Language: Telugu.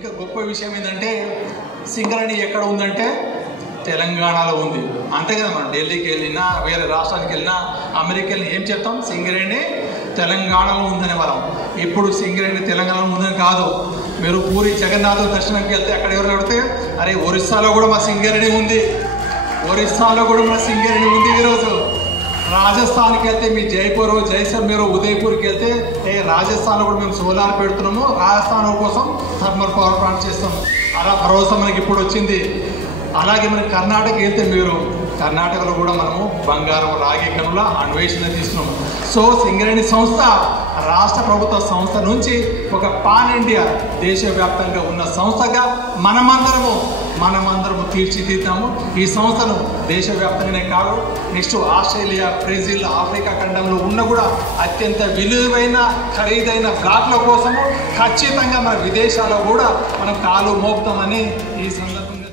ఇంకా గొప్ప విషయం ఏంటంటే సింగరేణి ఎక్కడ ఉందంటే తెలంగాణలో ఉంది. అంతే కదా, మనం ఢిల్లీకి వెళ్ళినా వేరే రాష్ట్రానికి వెళ్ళినా అమెరికా వెళ్ళినా ఏం చెప్తాం, సింగరేణి తెలంగాణలో ఉందనే వాళ్ళం. ఇప్పుడు సింగరేణి తెలంగాణలో ఉందని కాదు, మీరు పూరి జగన్నాథ్ దర్శనంకి వెళ్తే అక్కడ ఎవరు అడిగితే అరే ఒరిస్సాలో కూడా మా సింగరేణి ఉంది, ఒరిస్సాలో కూడా మా సింగరేణి ఉంది. ఈరోజు రాజస్థాన్కి వెళ్తే మీ జైపూర్ జైసల్మేర్ ఉదయపూర్కి వెళ్తే రాజస్థాన్లో కూడా మేము సోలార్ పెడుతున్నాము, రాజస్థాన్ కోసం థర్మల్ పవర్ ప్లాంట్ చేస్తాము. అలా భరోసా మనకి ఇప్పుడు వచ్చింది. అలాగే మనకి కర్ణాటక వెళ్తే మీరు కర్ణాటకలో కూడా మనము బంగారం రాగి కనుల అన్వేషణ తీస్తున్నాము. సో సింగరేణి సంస్థ రాష్ట్ర ప్రభుత్వ సంస్థ నుంచి ఒక పాన్ ఇండియా దేశవ్యాప్తంగా ఉన్న సంస్థగా మనమందరము తీర్చిదిద్దాము. ఈ సంస్థను దేశవ్యాప్తంగానే కాదు, నెక్స్ట్ ఆస్ట్రేలియా, బ్రెజిల్, ఆఫ్రికా ఖండంలో ఉన్న కూడా అత్యంత విలువైన ఖరీదైన బ్లాక్ల కోసము ఖచ్చితంగా మన విదేశాల్లో కూడా మనం కాలు మోపుతామని ఈ సందర్భంగా